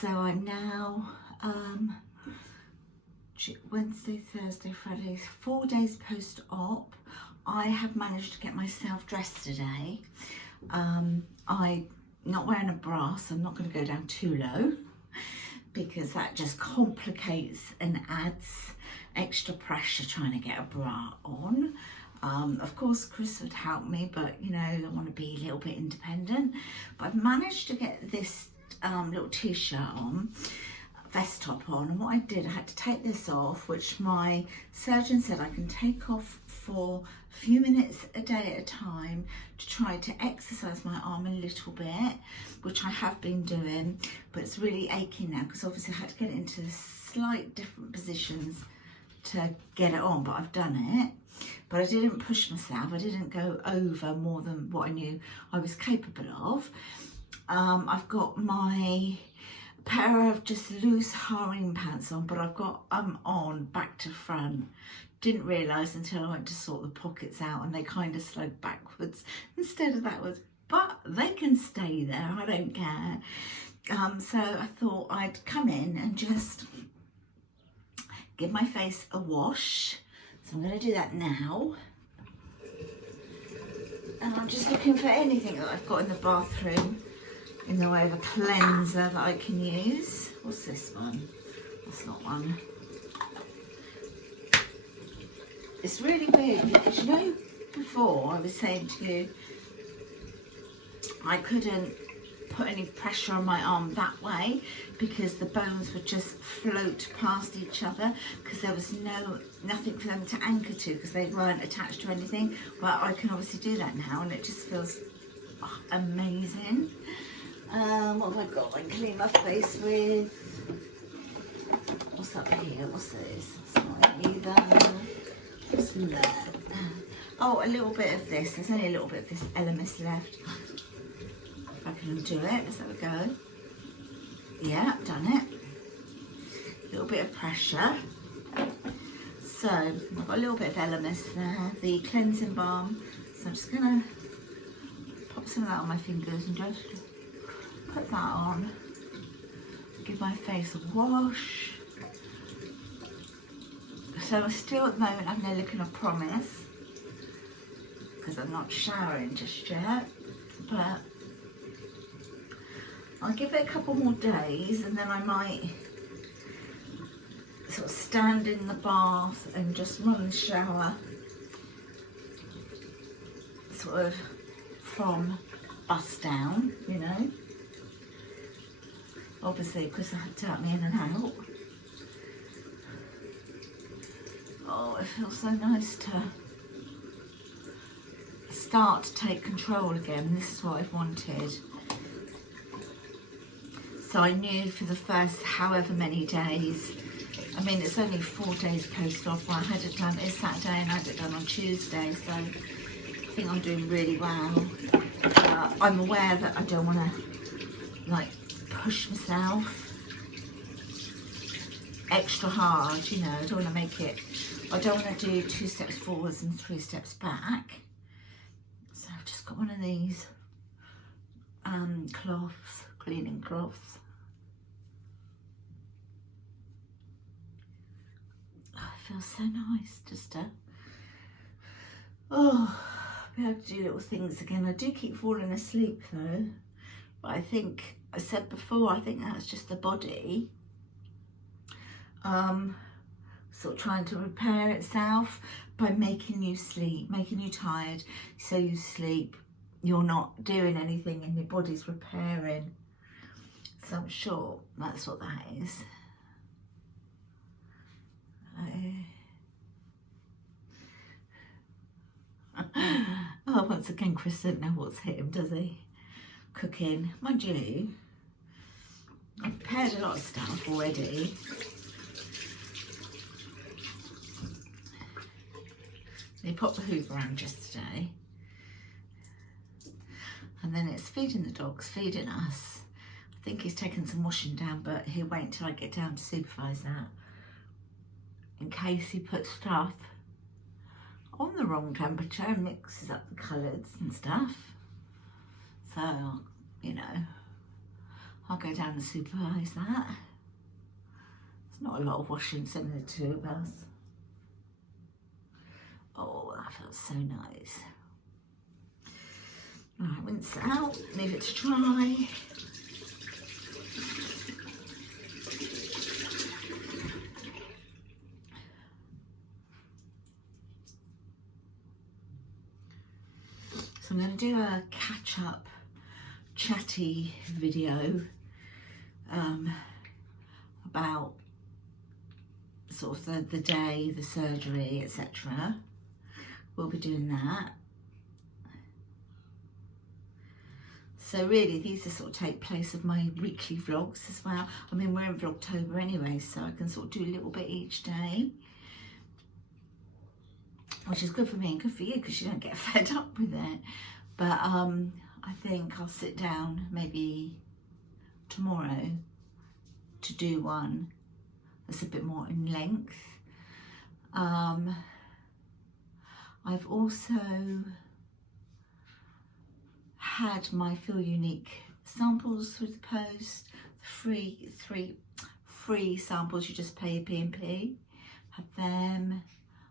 So I'm now Wednesday, Thursday, Friday, 4 days post-op. I have managed to get myself dressed today. I'm not wearing a bra, so I'm not going to go down too low because that just complicates and adds extra pressure trying to get a bra on. Of course Chris would help me, but you know, I want to be a little bit independent. But I've managed to get this little t-shirt on, vest top on, and what I did, I had to take this off, which my surgeon said I can take off for a few minutes a day at a time to try to exercise my arm a little bit, which I have been doing, but it's really aching now because obviously I had to get it into slight different positions to get it on, but I've done it. But I didn't push myself, I didn't go over more than what I knew I was capable of. I've got my pair of just loose harem pants on, but I've got on back to front. Didn't realise until I went to sort the pockets out and they kind of sloped backwards instead of backwards, but they can stay there, I don't care. So I thought I'd come in and just give my face a wash. So I'm going to do that now. And I'm just looking for anything that I've got in the bathroom in the way of a cleanser that I can use. What's this one? That's not one. It's really weird because, you know, before I was saying to you I couldn't put any pressure on my arm that way because the bones would just float past each other because there was nothing for them to anchor to because they weren't attached to anything. But I can obviously do that now and it just feels amazing. What have I got? I can clean my face with. What's up here? What's this? It's not either. What's that? Oh, a little bit of this. There's only a little bit of this Elemis left. If I can do it. Let's have a go. Yeah, I've done it. A little bit of pressure. So I've got a little bit of Elemis there. The cleansing balm. So I'm just gonna pop some of that on my fingers and just put that on, give my face a wash. So still at the moment I'm no looking a promise because I'm not showering just yet, but I'll give it a couple more days and then I might sort of stand in the bath and just run the shower sort of from bust down, you know. Obviously, because I had to help me in and out. Oh, it feels so nice to start to take control again. This is what I've wanted. So I knew for the first however many days, I mean, it's only 4 days post-op. I had it done, it's Saturday and I had it done on Tuesday, so I think I'm doing really well. I'm aware that I don't want to, like, push myself extra hard, you know. I don't want to make it, I don't want to do 2 steps forwards and 3 steps back. So I've just got one of these cloths, cleaning cloths. Oh, it feels so nice just to be able to do little things again. I do keep falling asleep though, but I think I said before, I think that's just the body sort of trying to repair itself by making you sleep, making you tired, so you sleep, you're not doing anything and your body's repairing. So I'm sure that's what that is. Oh, once again, Chris doesn't know what's hit him, does he? Cooking, mind you, I've prepared a lot of stuff already. They popped the Hoover around yesterday, and then it's feeding the dogs, feeding us. I think he's taken some washing down, but he'll wait until I get down to supervise that in case he puts stuff on the wrong temperature and mixes up the colours and stuff. So, you know, I'll go down and supervise that. It's not a lot of washing, it's only the two of us. Oh, that feels so nice. Right, rinse it out, leave it to dry. So I'm going to do a catch-up chatty video about sort of the day, the surgery, etc. We'll be doing that. So really these are sort of take place of my weekly vlogs as well. I mean, we're in Vlogtober anyway, so I can sort of do a little bit each day, which is good for me and good for you because you don't get fed up with it. But I think I'll sit down maybe tomorrow to do one that's a bit more in length. I've also had my Feel Unique samples through the post, three free samples. You just pay your P&P. Have them,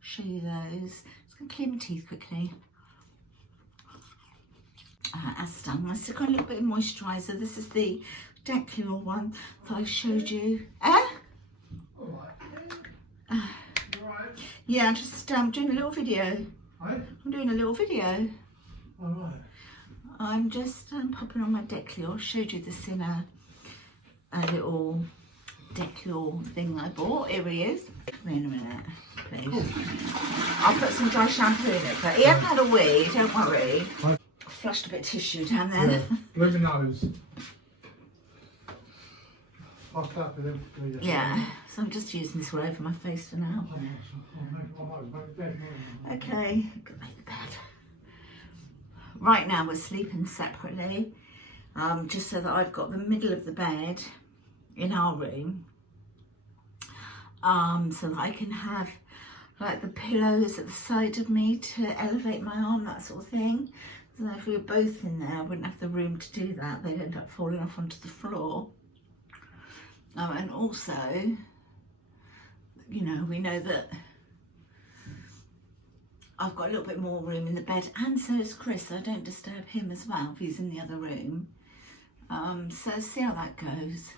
show you those. Just gonna clean my teeth quickly. That's done. I still got a little bit of moisturiser. This is the Declure one that I showed you. Yeah, I'm just doing a little video. I'm doing a little video. Alright. I'm just popping on my Declure. Showed you this in a little Declure thing I bought. Here he is. Come in a minute, please. Cool. I'll put some dry shampoo in it, but he hasn't had a wee, don't worry. I flushed a bit of tissue down there. Yeah. Blow my nose. I'll clap with him. Yeah, so I'm just using this all over my face for now. Okay, go make the bed. Right now we're sleeping separately, just so that I've got the middle of the bed in our room, so that I can have like the pillows at the side of me to elevate my arm, that sort of thing. So if we were both in there, I wouldn't have the room to do that. They'd end up falling off onto the floor. And also, you know, we know that I've got a little bit more room in the bed, and so is Chris, so I don't disturb him as well if he's in the other room. So see how that goes.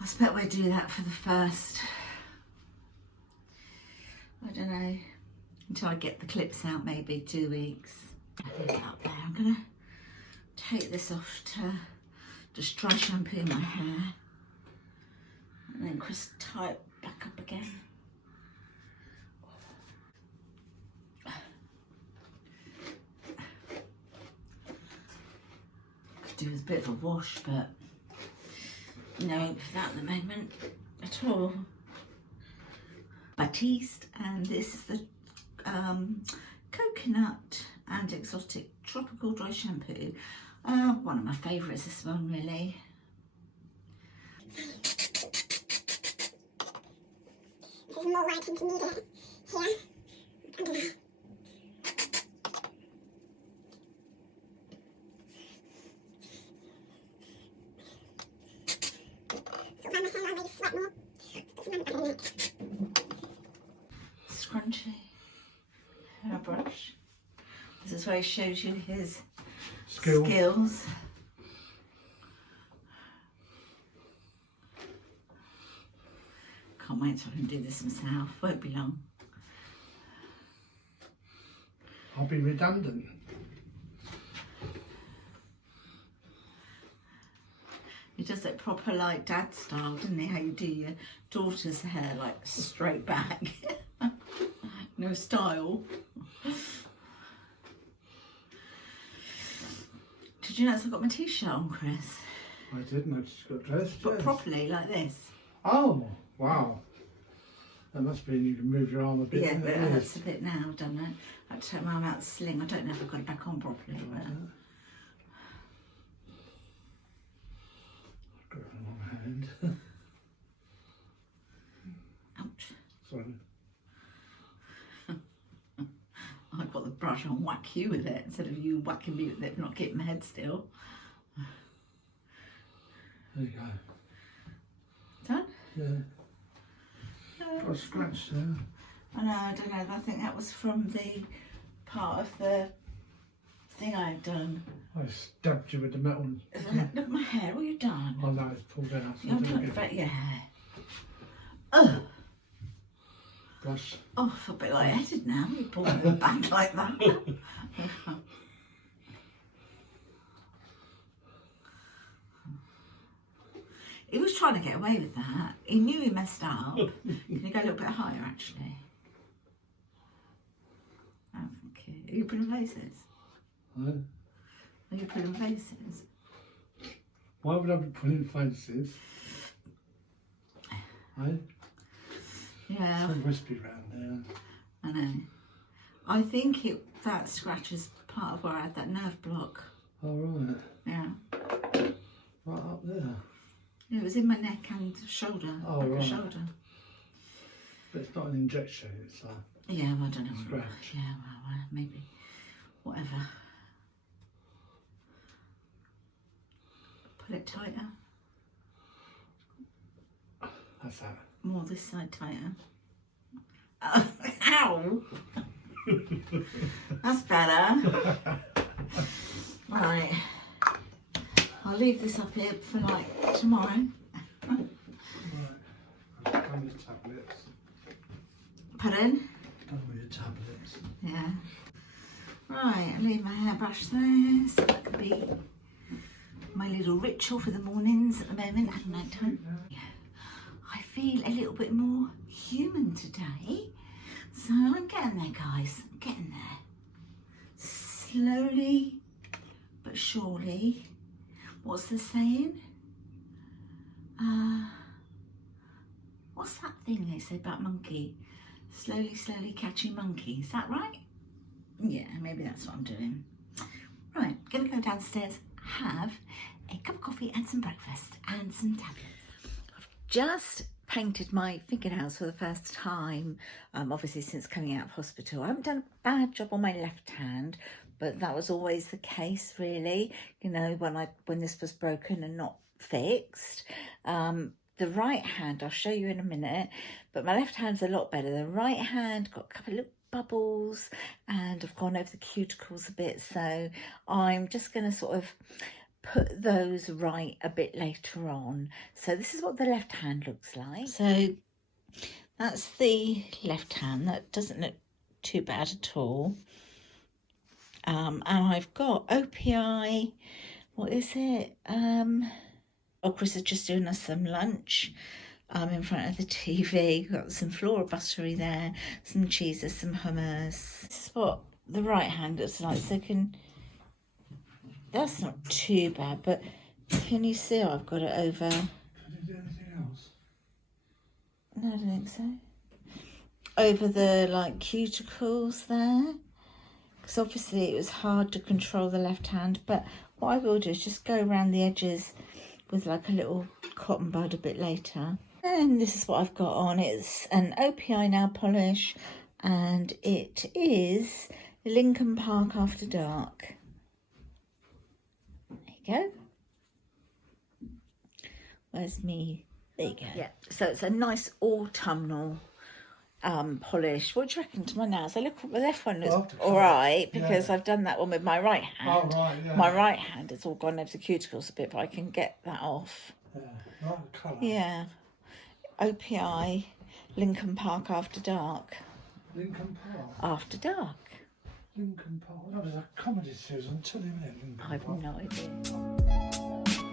I expect we'll do that for the first, I don't know, until I get the clips out, maybe 2 weeks. Put it out there. I'm gonna take this off to just dry shampoo my hair, and then Chris tie it back up again. Could do with a bit of a wash, but no, not at the moment at all. Batiste, and this is the coconut and exotic tropical dry shampoo. One of my favourites, this one, really. There's more writing to need it here. I don't know. So around my hair, I maybe sweat more. Put some on the back of the neck. Scrunchy hairbrush. This is where he shows you his skills. Can't wait till I can do this myself. Won't be long. I'll be redundant. He does it proper like dad style, doesn't he? How you do your daughter's hair, like straight back. No style. Did you notice I got my t-shirt on, Chris? I didn't, I just got dressed. But yes. properly, like this. Oh, wow. That must mean you can move your arm a bit. Yeah, but it hurts a bit now, doesn't it? I turn my arm out to sling. I don't know if I've got it back on properly. But... I've got it in one hand. Ouch. Sorry. I've got the brush and whack you with it instead of you whacking me with it, not keeping my head still. There you go. Done? Yeah. Got a scratch there. I know, I don't know. I think that was from the part of the thing I've done. I stabbed you with the metal. Look at my hair. What have you done? Oh no, it's pulled out. So You're talking about your hair. Oh. Brush. Oh, I feel a bit lightheaded now. You pull it back like that. He was trying to get away with that. He knew he messed up. Can you go a little bit higher, actually? Oh, thank you. Are you putting faces? Huh? Are you putting faces? Why would I be putting faces? Hey? Yeah. So wispy round there. I know. I think that scratch is part of where I had that nerve block. Oh right. Yeah. Right up there. It was in my neck and shoulder. Oh, back right. of shoulder. But it's not an injection, it's a Yeah, well, I don't know. scratch. Yeah, well, maybe. Whatever. Pull it tighter. That's that. More this side tighter. Oh, ow! That's better. Right. I'll leave this up here for like tomorrow. Right. Done with your tablets. Pardon? Done with your tablets. Yeah. Right, I'll leave my hairbrush there. So that could be my little ritual for the mornings at the moment and night time. Yeah. I feel a little bit more human today. So I'm getting there, guys. I'm getting there. Slowly but surely. What's the saying? What's that thing they say about monkey? Slowly, slowly catching monkey. Is that right? Yeah, maybe that's what I'm doing. Right, gonna go downstairs, have a cup of coffee and some breakfast and some tablets. I've just painted my fingernails for the first time, obviously since coming out of hospital. I haven't done a bad job on my left hand, but that was always the case, really. You know, when this was broken and not fixed. The right hand, I'll show you in a minute, but my left hand's a lot better. The right hand got a couple of little bubbles and I've gone over the cuticles a bit, so I'm just going to sort of put those right a bit later on. So this is what the left hand looks like. So that's the left hand. That doesn't look too bad at all. And I've got OPI, what is it? Oh, Chris is just doing us some lunch in front of the TV. Got some flora buttery there, some cheeses, some hummus. This is what the right hand looks like. So that's not too bad, but can you see I've got it over? Can you do anything else? No, I don't think so. Over the like cuticles there. Because obviously it was hard to control the left hand, but what I will do is just go around the edges with like a little cotton bud a bit later. And this is what I've got on. It's an OPI nail polish and it is Lincoln Park After Dark. There you go. Where's me? There you go. Yeah, so it's a nice autumnal polish. What do you reckon to my nails? I look, the left one looks all right because I've done that one with my right hand. Oh, right, yeah. My right hand, it's all gone over the cuticles a bit, but I can get that off. Yeah, like the colour. Yeah. OPI, Lincoln Park After Dark. Lincoln Park. After Dark. Lincoln Park. That was a comedy series on telly, wasn't it? Lincoln I have Park. no idea.